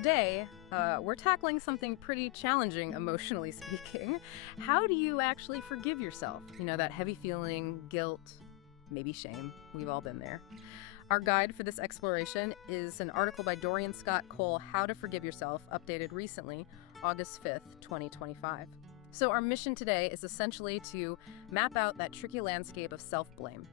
today, we're tackling something pretty challenging, emotionally speaking. How do you actually forgive yourself? You know, that heavy feeling, guilt, maybe shame. We've all been there. Our guide for this exploration is an article by Dorian Scott Cole, How to Forgive Yourself, updated recently, August 5th, 2025. So our mission today is essentially to map out that tricky landscape of self-blame.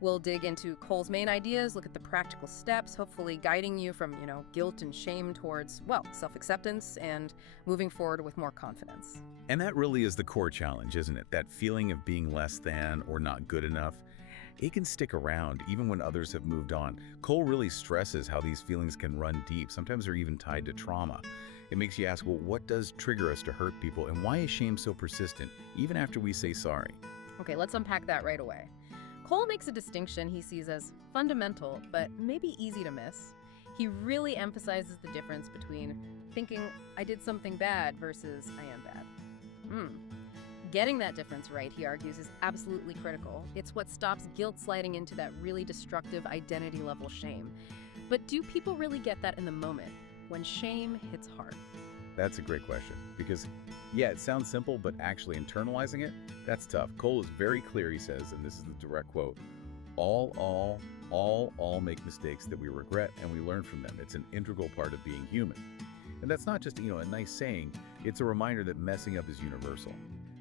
We'll dig into Cole's main ideas, look at the practical steps, hopefully guiding you from, guilt and shame towards, self-acceptance and moving forward with more confidence. And that really is the core challenge, isn't it? That feeling of being less than or not good enough. It can stick around even when others have moved on. Cole really stresses how these feelings can run deep. Sometimes they're even tied to trauma. It makes you ask, well, what does trigger us to hurt people, and why is shame so persistent, even after we say sorry? Okay, let's unpack that right away. Cole makes a distinction he sees as fundamental, but maybe easy to miss. He really emphasizes the difference between thinking I did something bad versus I am bad. Getting that difference right, he argues, is absolutely critical. It's what stops guilt sliding into that really destructive identity-level shame. But do people really get that in the moment, when shame hits hard? That's a great question, because, it sounds simple, but actually internalizing it, that's tough. Cole is very clear, he says, and this is the direct quote, all make mistakes that we regret, and we learn from them. It's an integral part of being human. And that's not just, a nice saying, it's a reminder that messing up is universal.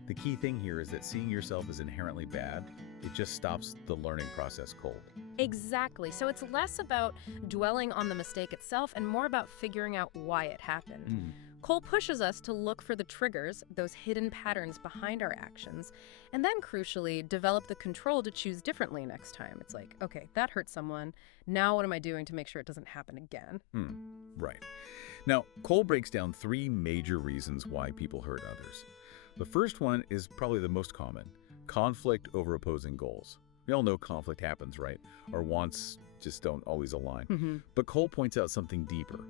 The key thing here is that seeing yourself as inherently bad, it just stops the learning process cold. Exactly. So it's less about dwelling on the mistake itself and more about figuring out why it happened. Cole pushes us to look for the triggers, those hidden patterns behind our actions, and then, crucially, develop the control to choose differently next time. It's like, okay, that hurt someone. Now what am I doing to make sure it doesn't happen again? Right. Now, Cole breaks down 3 major reasons why people hurt others. The first one is probably the most common: conflict over opposing goals. We all know conflict happens, right? Our wants just don't always align. But Cole points out something deeper.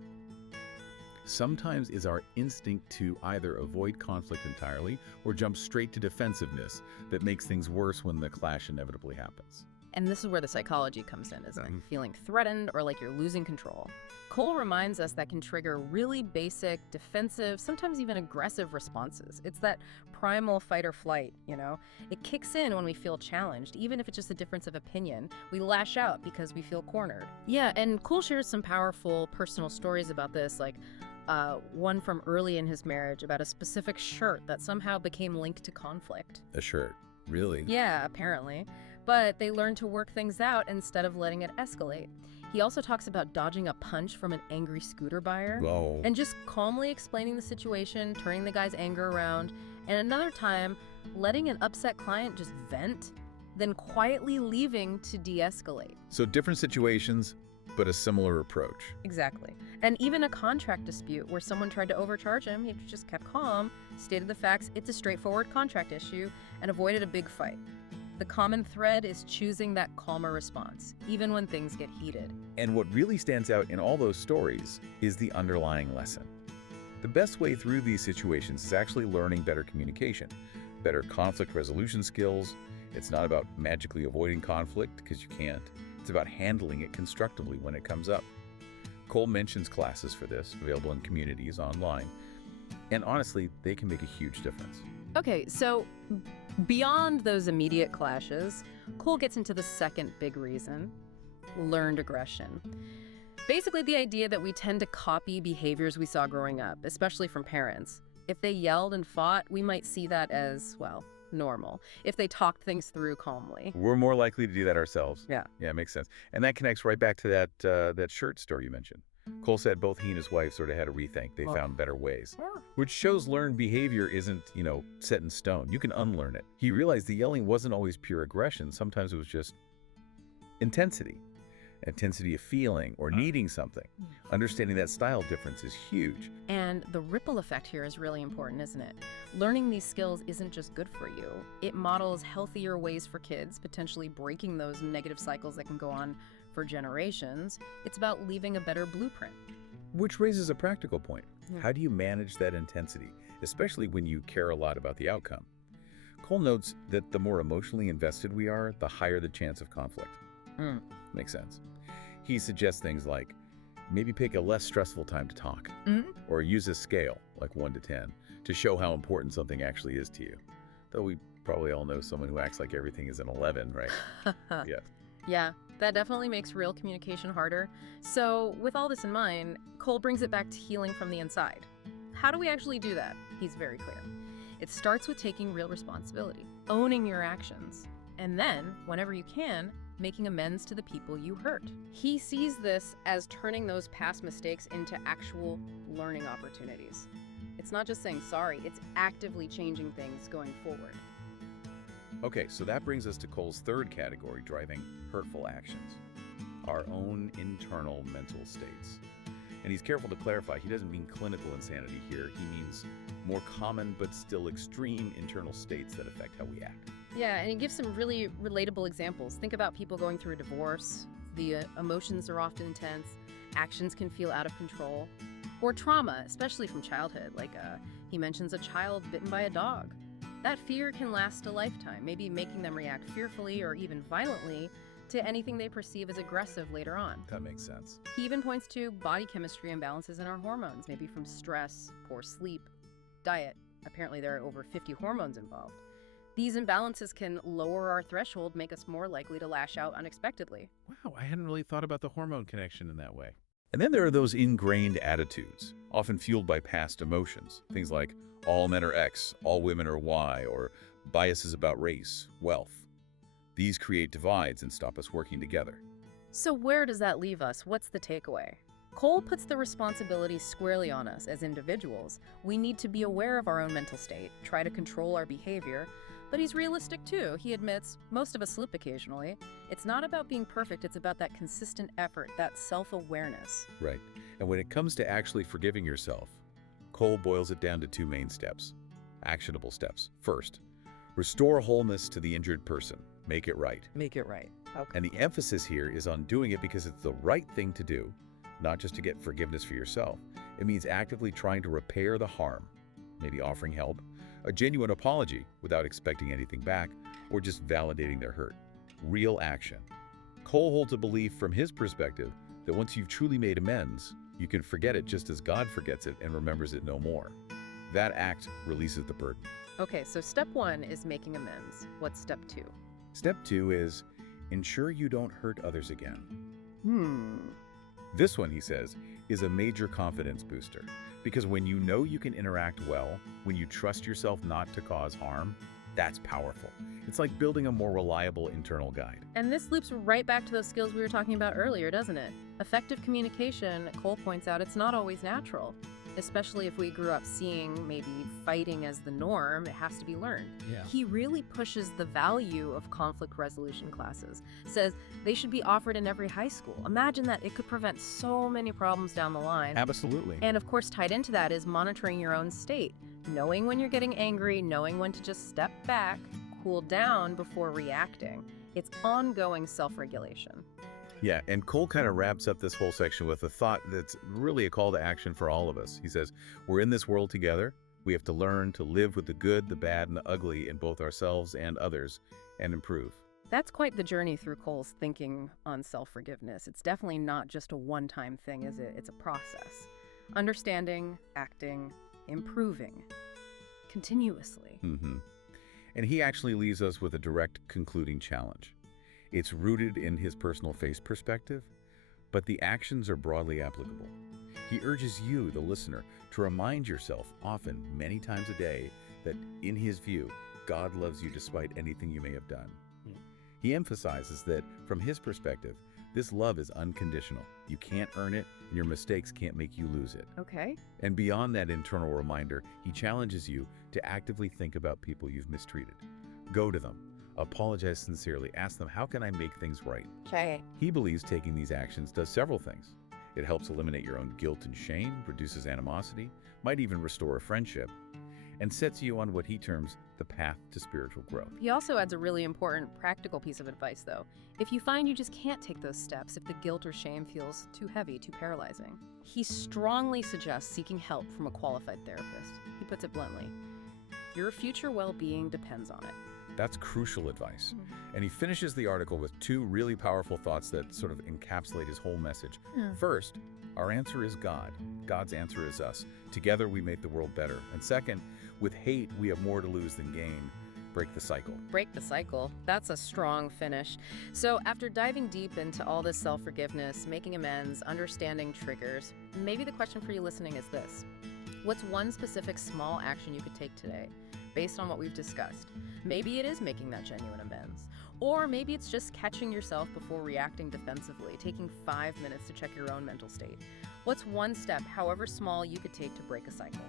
Sometimes it's our instinct to either avoid conflict entirely or jump straight to defensiveness that makes things worse when the clash inevitably happens. And this is where the psychology comes in, isn't it? Feeling threatened or like you're losing control. Cole reminds us that can trigger really basic, defensive, sometimes even aggressive responses. It's that primal fight or flight, It kicks in when we feel challenged, even if it's just a difference of opinion. We lash out because we feel cornered. Yeah, and Cole shares some powerful personal stories about this, like one from early in his marriage about a specific shirt that somehow became linked to conflict. A shirt? Really? Yeah, apparently. But they learned to work things out instead of letting it escalate. He also talks about dodging a punch from an angry scooter buyer. Whoa. And just calmly explaining the situation, turning the guy's anger around. And another time, letting an upset client just vent, then quietly leaving to de-escalate. So different situations, but a similar approach. Exactly. And even a contract dispute where someone tried to overcharge him, he just kept calm, stated the facts, it's a straightforward contract issue, and avoided a big fight. The common thread is choosing that calmer response, even when things get heated. And what really stands out in all those stories is the underlying lesson. The best way through these situations is actually learning better communication, better conflict resolution skills. It's not about magically avoiding conflict, because you can't. It's about handling it constructively when it comes up. Cole mentions classes for this, available in communities online. And honestly, they can make a huge difference. Okay, so beyond those immediate clashes, Cole gets into the second big reason: learned aggression. Basically, the idea that we tend to copy behaviors we saw growing up, especially from parents. If they yelled and fought, we might see that as, normal. If they talked things through calmly. We're more likely to do that ourselves. Yeah, it makes sense. And that connects right back to that shirt story you mentioned. Cole said both he and his wife sort of had a rethink. They found better ways, which shows learned behavior isn't, set in stone. You can unlearn it. He realized the yelling wasn't always pure aggression. Sometimes it was just intensity of feeling or needing something. Understanding that style difference is huge. And the ripple effect here is really important, isn't it? Learning these skills isn't just good for you. It models healthier ways for kids, potentially breaking those negative cycles that can go on for generations. It's about leaving a better blueprint. Which raises a practical point. How do you manage that intensity, especially when you care a lot about the outcome? Cole notes that the more emotionally invested we are, the higher the chance of conflict. Makes sense. He suggests things like Maybe pick a less stressful time to talk, Mm-hmm. or use a scale, like 1 to 10, to show how important something actually is to you. Though we probably all know someone who acts like everything is an 11, right? Yeah. Yeah, that definitely makes real communication harder. So, with all this in mind, Cole brings it back to healing from the inside. How do we actually do that? He's very clear. It starts with taking real responsibility, owning your actions, and then, whenever you can, making amends to the people you hurt. He sees this as turning those past mistakes into actual learning opportunities. It's not just saying sorry, it's actively changing things going forward. Okay, so that brings us to Cole's third category, driving hurtful actions. Our own internal mental states. And he's careful to clarify, he doesn't mean clinical insanity here. He means more common but still extreme internal states that affect how we act. Yeah, and he gives some really relatable examples. Think about people going through a divorce. The emotions are often intense. Actions can feel out of control. Or trauma, especially from childhood. Like he mentions a child bitten by a dog. That fear can last a lifetime, maybe making them react fearfully or even violently to anything they perceive as aggressive later on. That makes sense. He even points to body chemistry imbalances in our hormones, maybe from stress, poor sleep, diet. Apparently there are over 50 hormones involved. These imbalances can lower our threshold, make us more likely to lash out unexpectedly. Wow, I hadn't really thought about the hormone connection in that way. And then there are those ingrained attitudes, often fueled by past emotions. Things like, all men are X, all women are Y, or biases about race, wealth. These create divides and stop us working together. So where does that leave us? What's the takeaway? Cole puts the responsibility squarely on us as individuals. We need to be aware of our own mental state, try to control our behavior, but he's realistic too. He admits most of us slip occasionally. It's not about being perfect, it's about that consistent effort, that self-awareness. Right. And when it comes to actually forgiving yourself, Cole boils it down to 2 main steps, actionable steps. First, restore wholeness to the injured person. Make it right. Make it right. Okay. And the emphasis here is on doing it because it's the right thing to do, not just to get forgiveness for yourself. It means actively trying to repair the harm, maybe offering help, a genuine apology without expecting anything back, or just validating their hurt. Real action. Cole holds a belief from his perspective that once you've truly made amends, you can forget it just as God forgets it and remembers it no more. That act releases the burden. Okay, so step 1 is making amends. What's step 2? Step 2 is ensure you don't hurt others again. This one, he says, is a major confidence booster. Because when you know you can interact well, when you trust yourself not to cause harm, that's powerful. It's like building a more reliable internal guide. And this loops right back to those skills we were talking about earlier, doesn't it? Effective communication, Cole points out, it's not always natural. Especially if we grew up seeing maybe fighting as the norm, it has to be learned. Yeah. He really pushes the value of conflict resolution classes, says they should be offered in every high school. Imagine that, it could prevent so many problems down the line. Absolutely. And of course, tied into that is monitoring your own state, knowing when you're getting angry, knowing when to just step back, cool down before reacting. It's ongoing self-regulation. Yeah, and Cole kind of wraps up this whole section with a thought that's really a call to action for all of us. He says, we're in this world together. We have to learn to live with the good, the bad, and the ugly in both ourselves and others, and improve. That's quite the journey through Cole's thinking on self-forgiveness. It's definitely not just a one-time thing, is it? It's a process. Understanding, acting, improving, continuously. And he actually leaves us with a direct concluding challenge. It's rooted in his personal faith perspective, but the actions are broadly applicable. He urges you, the listener, to remind yourself often, many times a day, that in his view, God loves you despite anything you may have done. He emphasizes that, from his perspective, this love is unconditional. You can't earn it, and your mistakes can't make you lose it. Okay. And beyond that internal reminder, he challenges you to actively think about people you've mistreated. Go to them. Apologize sincerely. Ask them, how can I make things right? Okay. He believes taking these actions does several things. It helps eliminate your own guilt and shame, reduces animosity, might even restore a friendship, and sets you on what he terms the path to spiritual growth. He also adds a really important practical piece of advice, though. If you find you just can't take those steps, if the guilt or shame feels too heavy, too paralyzing, he strongly suggests seeking help from a qualified therapist. He puts it bluntly, your future well-being depends on it. That's crucial advice. And he finishes the article with 2 really powerful thoughts that sort of encapsulate his whole message. First, Our answer is God. God's answer is us. Together we make the world better. And second, with hate, we have more to lose than gain. Break the cycle. Break the cycle. That's a strong finish. So after diving deep into all this self-forgiveness, making amends, understanding triggers, maybe the question for you listening is this. What's one specific small action you could take today based on what we've discussed? Maybe it is making that genuine amends. Or maybe it's just catching yourself before reacting defensively, taking 5 minutes to check your own mental state. What's one step, however small, you could take to break a cycle?